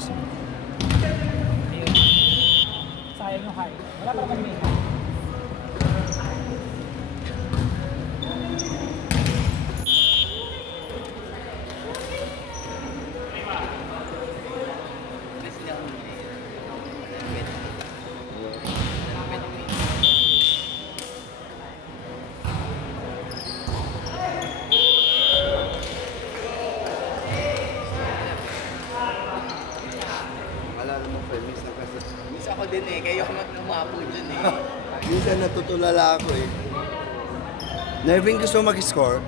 Ayusin mo. Ayun. Sayang yung high. Wala pa naman may high. Alala mo, Fer, minsan kasi. Minsan ako din eh, kayo ako umapo dyan eh. Minsan natutulala ako eh. Nerving gusto mag-score.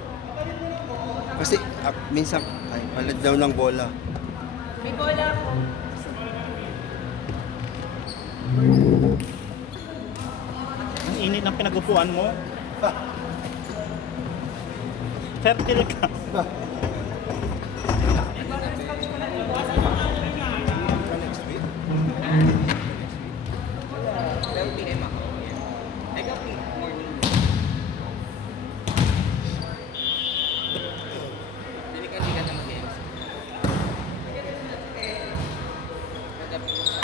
Kasi minsan, ay, palag daw ng bola. May bola ako. Ang init ng pinagupuan mo. Fertile ka. Pero PM ako. Ikaw, morning. Hindi ka na mag-games. Magabi mo sa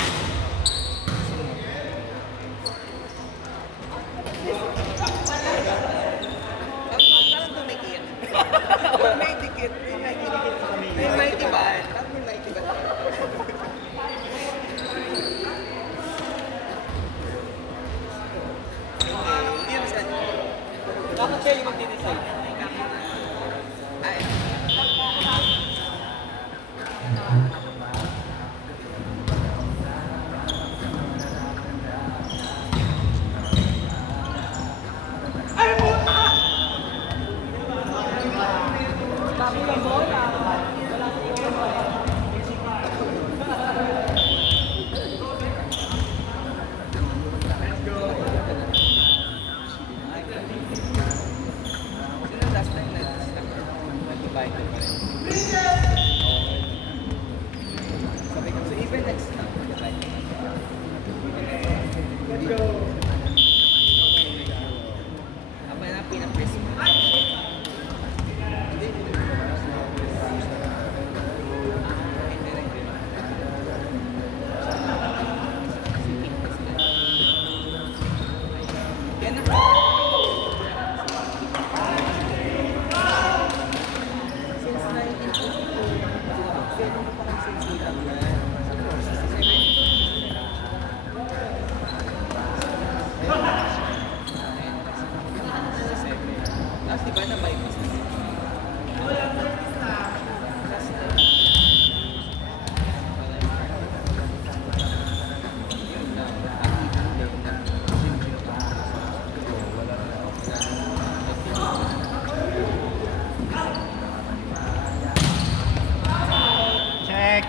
parang tumikit. May tikit. May tiban. Parang may tiban. Hindi naman sila. Dapat siya yung magdi-decide. Ay, Sabi ng bola. Wala sa bola. sino last time nag-divide ko pa rin? Sabi ko, so even next time, divide ko. Ako na pinapres mo. Yan na. Since 1982, ganun ko pa lang since 1987. Tapos di ba na bypass na siya? Last time. Yun na. Ang ibig na. Gym pa. Wala na ako. Check.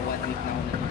One week na ako na.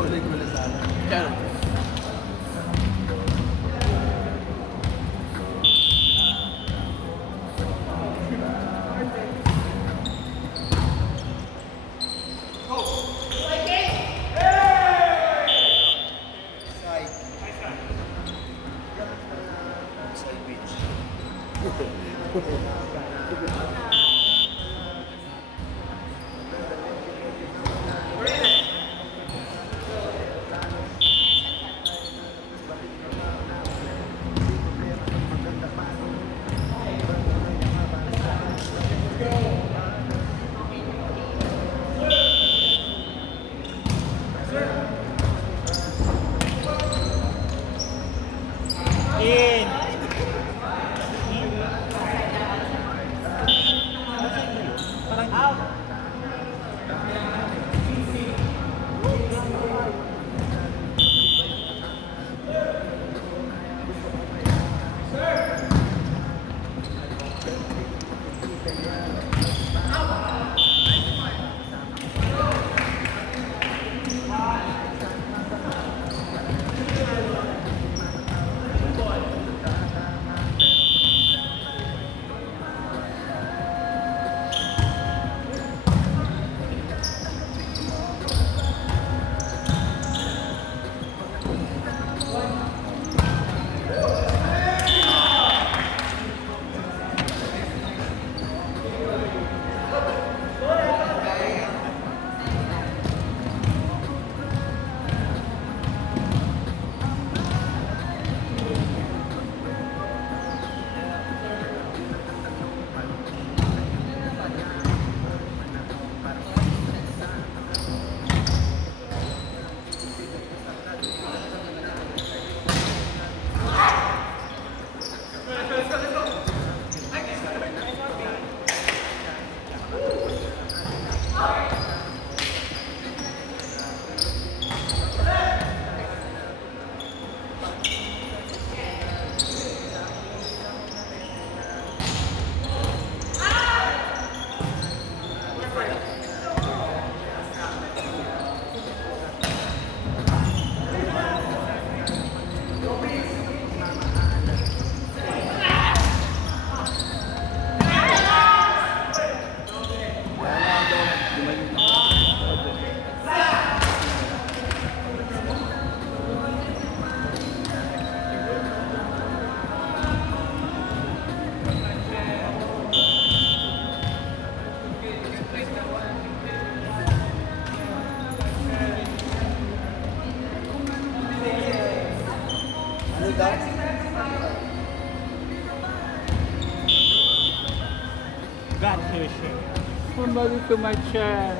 Kulay-kulay sana. Side pitch. In. Parang out. Ano daw? God fishing. Somebody to my chair.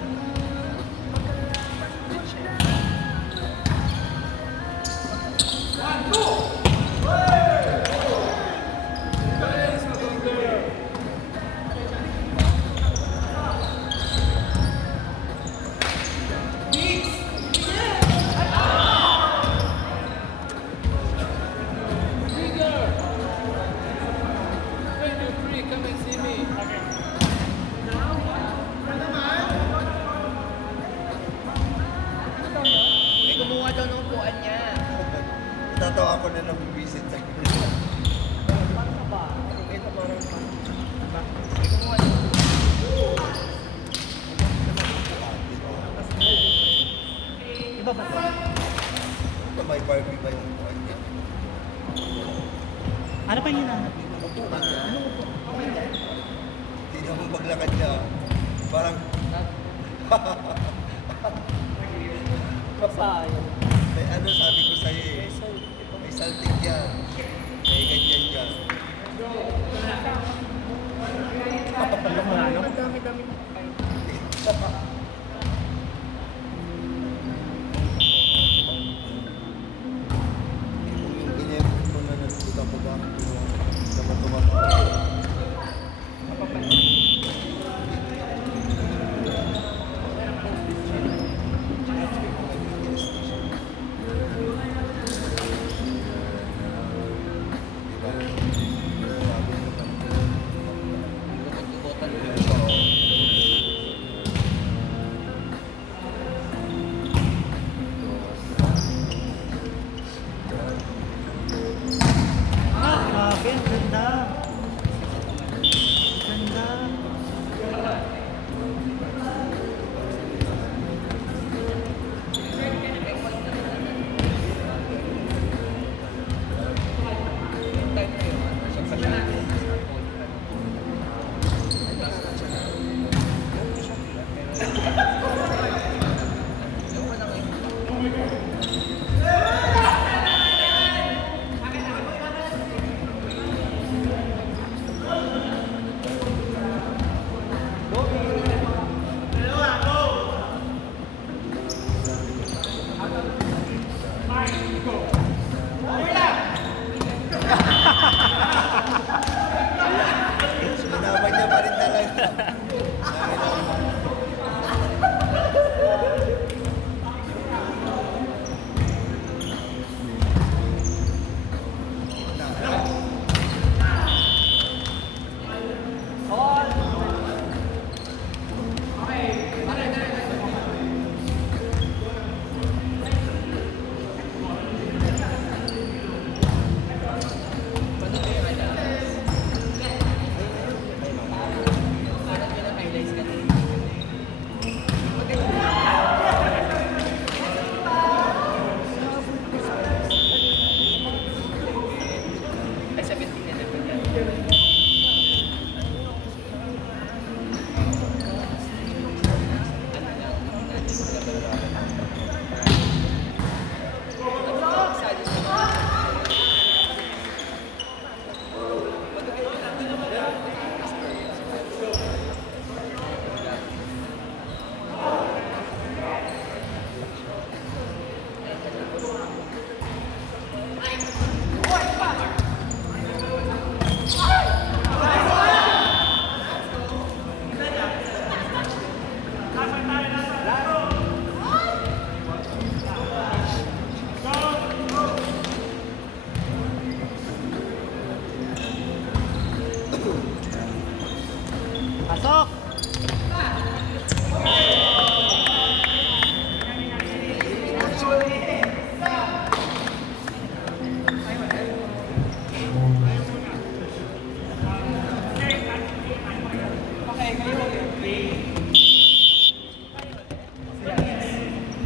May kumuha daw ng upuan niya. Tatawa ko na nag-visit sa Ito parang... May kumuha daw. Iba ba ito? May Barbie ba yung buwan niya? Ano pa yung hinahanap? Upo ka na. Hindi naman maglakad ka. Parang, Sayang. may ano sabi ko sa'yo eh. May saltik yan. May ganyan yan. Ano mo ano? Madami-dami na kayo. Inepot mo na nagtuta mo ba? Tumatuma. Grabe, ang ganda. Ganda. Sinaban niya pa rin talaga. Pasok!